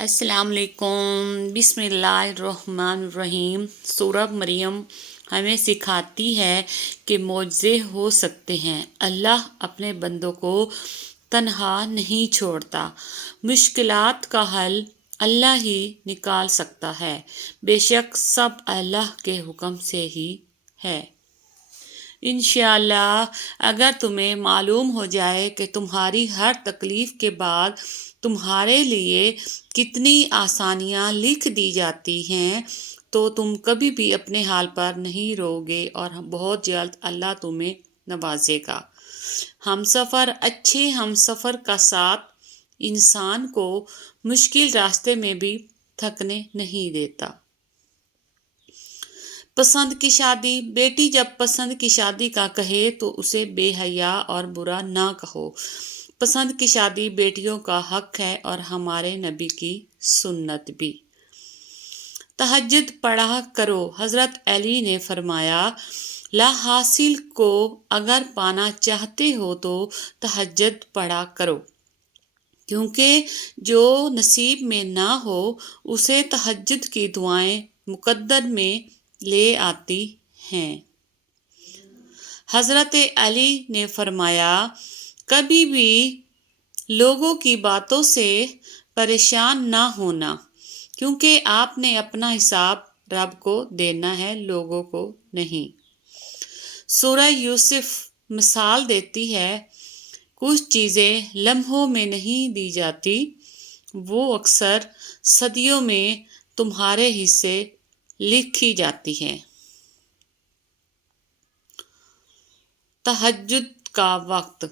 السلام علیکم۔ بسم اللہ الرحمن الرحیم۔ سورہ مریم ہمیں سکھاتی ہے کہ معجزے ہو سکتے ہیں۔ اللہ اپنے بندوں کو تنہا نہیں چھوڑتا۔ مشکلات کا حل اللہ ہی نکال سکتا ہے۔ بے شک سب اللہ کے حکم سے ہی ہے۔ انشاءاللہ اگر تمہیں معلوم ہو جائے کہ تمہاری ہر تکلیف کے بعد تمہارے لیے کتنی آسانیاں لکھ دی جاتی ہیں تو تم کبھی بھی اپنے حال پر نہیں روگے اور بہت جلد اللہ تمہیں نوازے گا۔ ہمسفر اچھے ہمسفر کا ساتھ انسان کو مشکل راستے میں بھی تھکنے نہیں دیتا۔ پسند کی شادی۔ بیٹی جب پسند کی شادی کا کہے تو اسے بے حیا اور برا نہ کہو۔ پسند کی شادی بیٹیوں کا حق ہے اور ہمارے نبی کی سنت بھی۔ تہجد پڑھا کرو۔ حضرت علی نے فرمایا، لا حاصل کو اگر پانا چاہتے ہو تو تہجد پڑھا کرو، کیونکہ جو نصیب میں نہ ہو اسے تہجد کی دعائیں مقدر میں لے آتی ہیں۔ حضرت علی نے فرمایا، کبھی بھی لوگوں کی باتوں سے پریشان نہ ہونا، کیونکہ آپ نے اپنا حساب رب کو دینا ہے، لوگوں کو نہیں۔ سورہ یوسف مثال دیتی ہے، کچھ چیزیں لمحوں میں نہیں دی جاتی، وہ اکثر صدیوں میں تمہارے حصے لکھی جاتی ہیں۔ تہجد کا وقت۔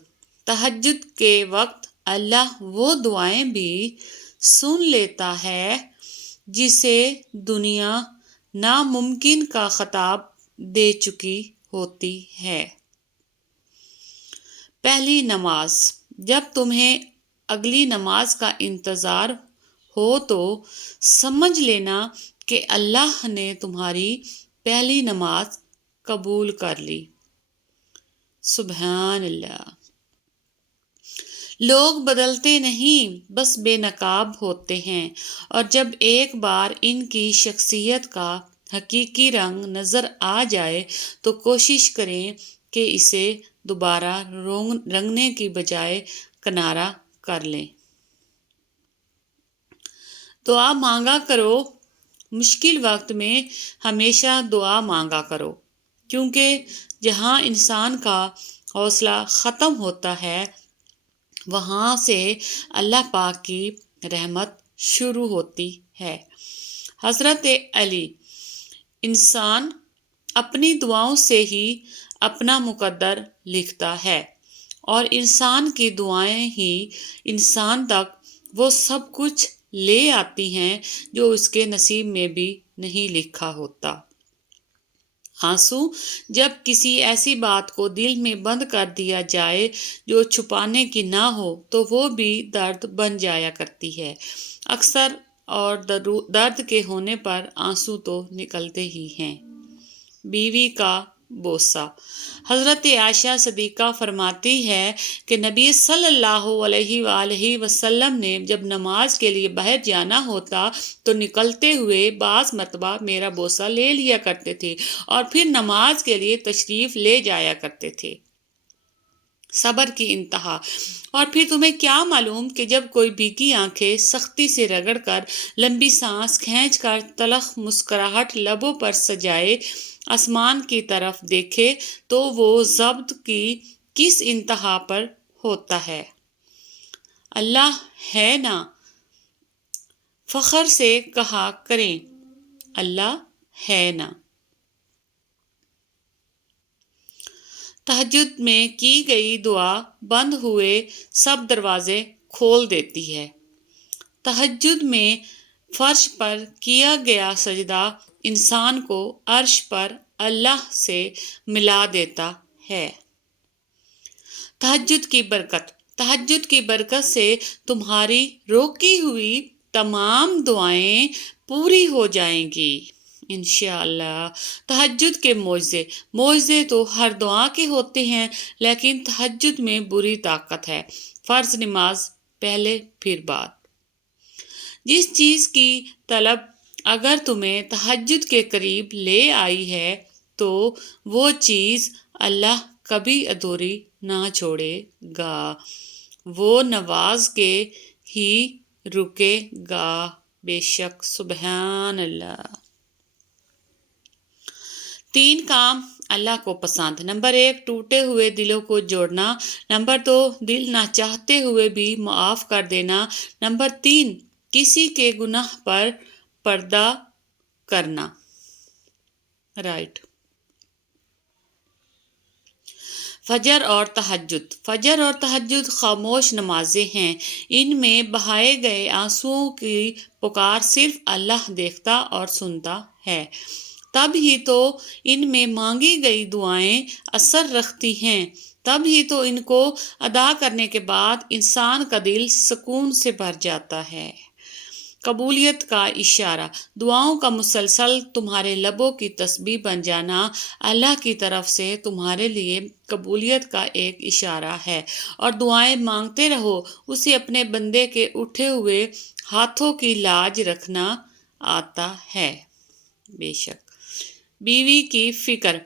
تہجد کے وقت اللہ وہ دعائیں بھی سن لیتا ہے جسے دنیا ناممکن کا خطاب دے چکی ہوتی ہے۔ پہلی نماز۔ جب تمہیں اگلی نماز کا انتظار ہو تو سمجھ لینا کہ اللہ نے تمہاری پہلی نماز قبول کر لی۔ سبحان اللہ۔ لوگ بدلتے نہیں، بس بے نقاب ہوتے ہیں، اور جب ایک بار ان کی شخصیت کا حقیقی رنگ نظر آ جائے تو کوشش کریں کہ اسے دوبارہ رنگنے کی بجائے کنارہ کر لیں۔ دعا مانگا کرو۔ مشکل وقت میں ہمیشہ دعا مانگا کرو، کیونکہ جہاں انسان کا حوصلہ ختم ہوتا ہے وہاں سے اللہ پاک کی رحمت شروع ہوتی ہے۔ حضرت علی، انسان اپنی دعاؤں سے ہی اپنا مقدر لکھتا ہے، اور انسان کی دعائیں ہی انسان تک وہ سب کچھ لے آتی ہیں جو اس کے نصیب میں بھی نہیں لکھا ہوتا۔ آنسو۔ جب کسی ایسی بات کو دل میں بند کر دیا جائے جو چھپانے کی نہ ہو تو وہ بھی درد بن جایا کرتی ہے۔ اکثر اور درد کے ہونے پر آنسو تو نکلتے ہی ہیں۔ بیوی کا بوسہ۔ حضرت عائشہ صدیقہ فرماتی ہے کہ نبی صلی اللہ علیہ وآلہ وسلم نے جب نماز کے لیے باہر جانا ہوتا تو نکلتے ہوئے بعض مرتبہ میرا بوسہ لے لیا کرتے تھے اور پھر نماز کے لیے تشریف لے جایا کرتے تھے۔ صبر کی انتہا۔ اور پھر تمہیں کیا معلوم کہ جب کوئی بھیگی آنکھیں سختی سے رگڑ کر، لمبی سانس کھینچ کر، تلخ مسکراہٹ لبوں پر سجائے آسمان کی طرف دیکھے تو وہ ضبط کی کس انتہا پر ہوتا ہے۔ اللہ ہے نا، فخر سے کہا کریں، اللہ ہے نا۔ تہجد میں کی گئی دعا بند ہوئے سب دروازے کھول دیتی ہے۔ تہجد میں فرش پر کیا گیا سجدہ انسان کو عرش پر اللہ سے ملا دیتا ہے۔ تہجد کی برکت۔ تہجد کی برکت سے تمہاری روکی ہوئی تمام دعائیں پوری ہو جائیں گی انشاءاللہ۔ تہجد کے معجزے۔ معجزے تو ہر دعا کے ہوتے ہیں، لیکن تہجد میں بڑی طاقت ہے۔ فرض نماز پہلے پھر بعد۔ جس چیز کی طلب اگر تمہیں تہجد کے قریب لے آئی ہے تو وہ چیز اللہ کبھی ادھوری نہ چھوڑے گا، وہ نواز کے ہی رکے گا بے شک۔ سبحان اللہ۔ 3 کام اللہ کو پسند۔ نمبر 1، ٹوٹے ہوئے دلوں کو جوڑنا۔ نمبر 2، دل نہ چاہتے ہوئے بھی معاف کر دینا۔ نمبر 3، کسی کے گناہ پر پردہ کرنا۔ رائٹ۔ فجر اور تہجد۔ فجر اور تہجد خاموش نمازیں ہیں۔ ان میں بہائے گئے آنسوؤں کی پکار صرف اللہ دیکھتا اور سنتا ہے۔ تب ہی تو ان میں مانگی گئی دعائیں اثر رکھتی ہیں، تب ہی تو ان کو ادا کرنے کے بعد انسان کا دل سکون سے بھر جاتا ہے۔ قبولیت کا اشارہ۔ دعاؤں کا مسلسل تمہارے لبوں کی تسبیح بن جانا اللہ کی طرف سے تمہارے لیے قبولیت کا ایک اشارہ ہے، اور دعائیں مانگتے رہو۔ اسے اپنے بندے کے اٹھے ہوئے ہاتھوں کی لاج رکھنا آتا ہے، بے شک۔ بیوی کی فکر۔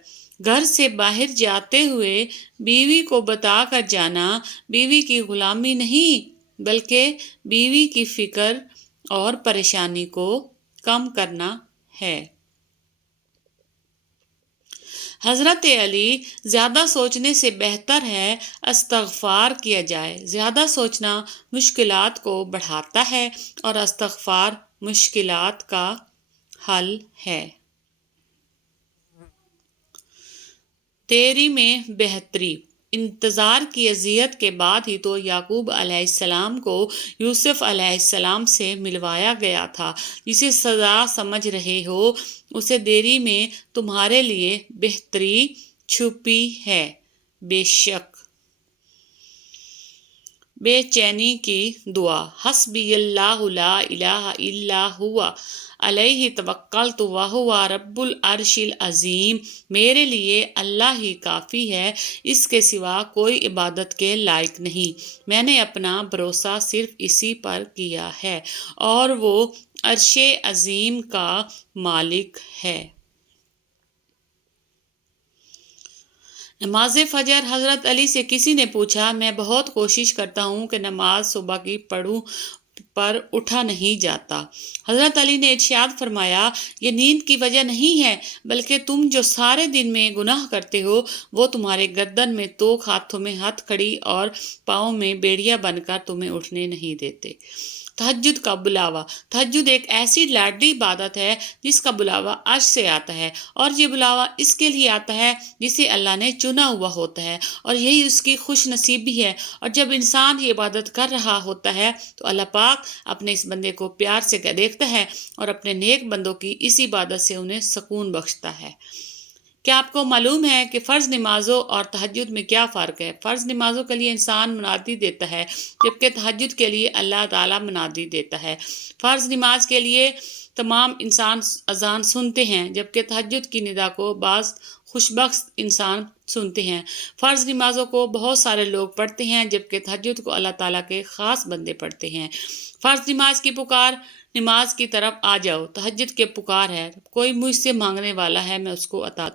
گھر سے باہر جاتے ہوئے بیوی کو بتا کر جانا بیوی کی غلامی نہیں بلکہ بیوی کی فکر اور پریشانی کو کم کرنا ہے۔ حضرت علی، زیادہ سوچنے سے بہتر ہے استغفار کیا جائے۔ زیادہ سوچنا مشکلات کو بڑھاتا ہے اور استغفار مشکلات کا حل ہے۔ دیری میں بہتری۔ انتظار کی اذیت کے بعد ہی تو یعقوب علیہ السلام کو یوسف علیہ السلام سے ملوایا گیا تھا۔ جسے سزا سمجھ رہے ہو اسے دیری میں تمہارے لیے بہتری چھپی ہے، بے شک۔ بے چینی کی دعا۔ حسبی اللہ لا الہ الا ہوا علیہ توکلت وہو رب العرش العظیم۔ میرے لیے اللہ ہی کافی ہے، اس کے سوا کوئی عبادت کے لائق نہیں۔ میں نے اپنا بھروسہ صرف اسی پر کیا ہے، اور وہ عرش عظیم کا مالک ہے۔ نماز فجر۔ حضرت علی سے کسی نے پوچھا، میں بہت کوشش کرتا ہوں کہ نماز صبح کی پڑھوں پر اٹھا نہیں جاتا۔ حضرت علی نے ارشاد فرمایا، یہ نیند کی وجہ نہیں ہے بلکہ تم جو سارے دن میں گناہ کرتے ہو وہ تمہارے گردن میں توق، ہاتھوں میں ہتھ کڑی اور پاؤں میں بیڑیاں بن کر تمہیں اٹھنے نہیں دیتے۔ تہجد کا بلاوا۔ تہجد ایک ایسی لاڈلی عبادت ہے جس کا بلاوا عرش سے آتا ہے، اور یہ بلاوا اس کے لیے آتا ہے جسے اللہ نے چنا ہوا ہوتا ہے، اور یہی اس کی خوش نصیبی ہے۔ اور جب انسان یہ عبادت کر رہا ہوتا ہے تو اللہ پاک اپنے اس بندے کو پیار سے دیکھتا ہے اور اپنے نیک بندوں کی اس عبادت سے انہیں سکون بخشتا ہے۔ کیا آپ کو معلوم ہے کہ فرض نمازوں اور تہجد میں کیا فرق ہے؟ فرض نمازوں کے لیے انسان منادی دیتا ہے جبکہ تہجد کے لیے اللہ تعالیٰ منادی دیتا ہے۔ فرض نماز کے لیے تمام انسان اذان سنتے ہیں جبکہ تہجد کی ندا کو بعض خوشبخت انسان سنتے ہیں۔ فرض نمازوں کو بہت سارے لوگ پڑھتے ہیں جبکہ تہجد کو اللہ تعالیٰ کے خاص بندے پڑھتے ہیں۔ فرض نماز کی پکار، نماز کی طرف آ جاؤ، تہجد کے پکار ہے، کوئی مجھ سے مانگنے والا ہے میں اس کو عطا